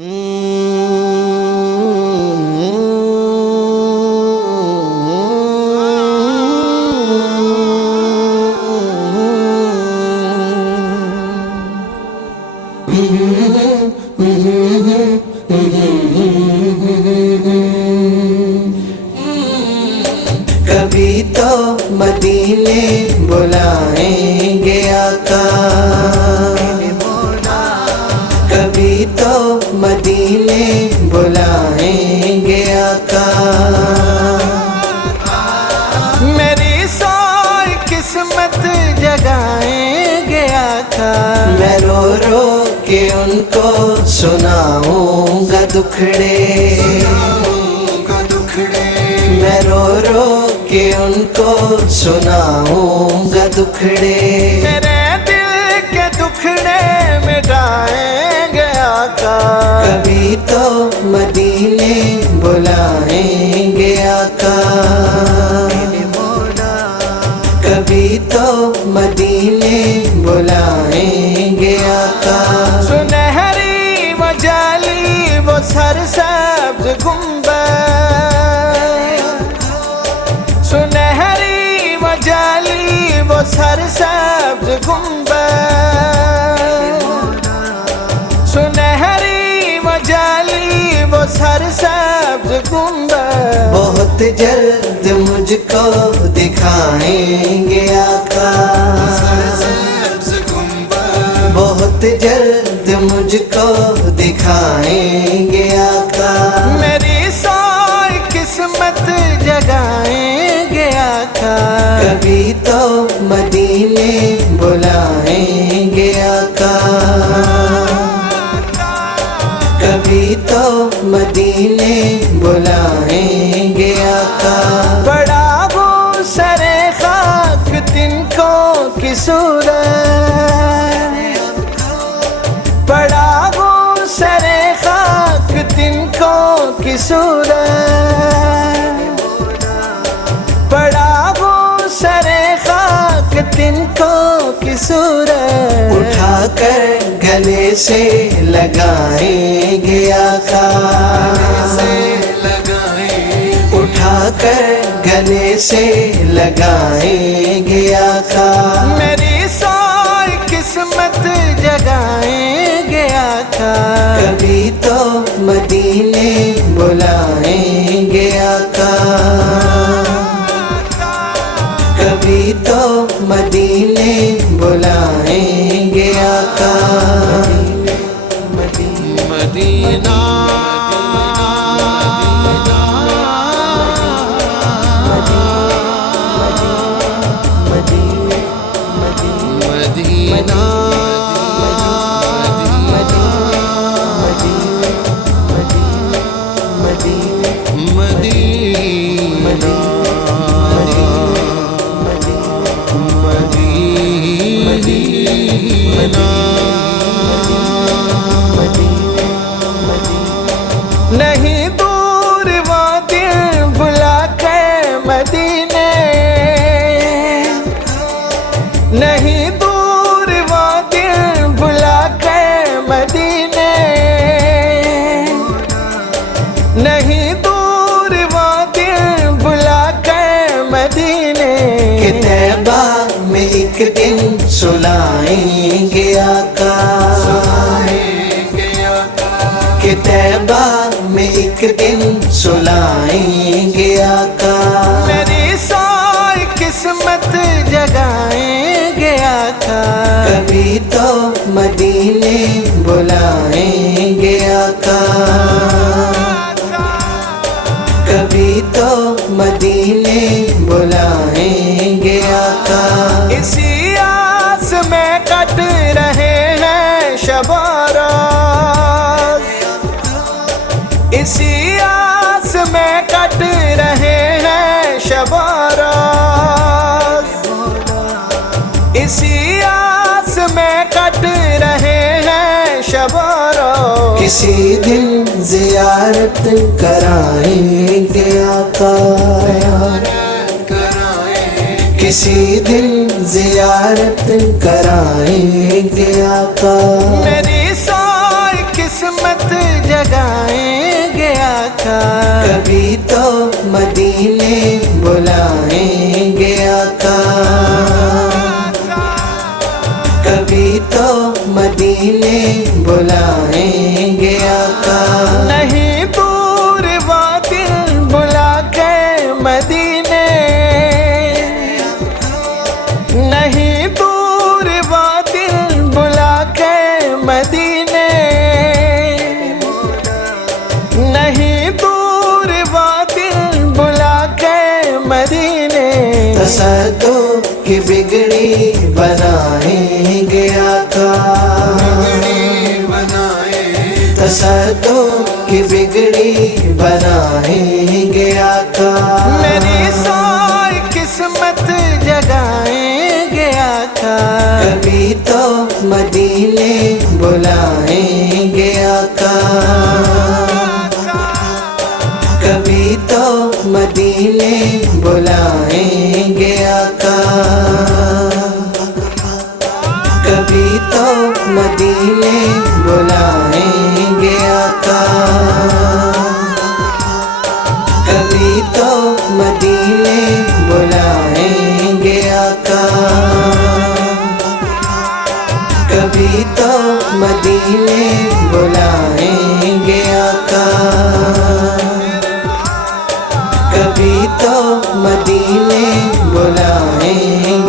कभी तो मदीने बुलाएंगे आका, कभी तो मदीने बुलाएंगे आका। मेरी सोई किस्मत जगाएंगे आका, मैं रो रो के उनको सुनाऊंगा दुखड़े, मैं रो रो के उनको सुनाऊंगा दुखड़े। मेरे दिल के दुखड़े मिटाएंगे आका, कभी तो मदीने बुलाएंगे आका, कभी तो मदीने बुलाएंगे आका। सुनहरी वो जाली वो सरसब्ज गुंबद, सुनहरी वो जाली वो सरसब्ज गुंबद, सुनहरी वो जाली वो सरसब्ज गुंबद। बहुत जल्द मुझको दिखाएंगे आका, बहुत जल्द मुझको दिखाएंगे आका। मेरी सोई किस्मत जगाएंगे आका, कभी तो मदीने बुलाएंगे आका, कभी तो मदीने बुलाएंगे आका। बड़ा वो सरे खाक तिनको की सूरत, बड़ा वो सरे खाक तिनको की सूरत, बड़ा वो सरे खाक तिनको की सूरत। उठाकर गले से लगाएंगे आका, उठाकर गले से लगाएंगे आका। मेरी सोई किस्मत जगाएंगे आका, कभी तो मदीने बुलाएंगे आका, कभी तो मदीने बुलाएंगे आका। मदीना नहीं दूर वो दिल बुला के मदीने, नहीं दूर वो दिल बुला के मदीने, नहीं दूर वो दिल बुला के मदीने। कि तैबा में एक दिन सुलाएंगे आका, कि तैबा में एक दिन सुलाएंगे आका। मेरी सोई किस्मत जगाएंगे आका, कभी तो मदीने बुलाएंगे आका, कभी तो मदीने बुलाएंगे आका। इसी आस में कट रहे हैं शब रोज़, इसी आस में कट रहे हैं शब रोज़, इसी आस में कट रहे हैं शब रोज़। किसी दिन ज़ियारत कराएंगे आका, किसी दिन ज़ियारत कराएंगे आका। मेरी सोई किस्मत आका। कभी तो मदीने बुलाएंगे आका, कभी तो मदीने बुलाएंगे आका। नहीं दूर वो दिल बुला के मदीने, नहीं दूर वो दिल बुला के मदीने, नहीं दूर वो दिल बुला के मदीने। तसद्दुक़ की बिगड़ी बनाएंगे आका, तसद्दुक़ की बिगड़ी बनाएंगे आका। मेरी सारी किस्मत जगाएंगे आका। कभी तो मदीने बुलाएंगे आका, कभी तो मदीने बुलाएंगे आका, कभी तो मदीने बुलाएंगे आका, कभी तो मदीने बुलाएंगे आका, कभी तो मदीने बुलाएंगे आका, कभी तो मदीने बुलाएंगे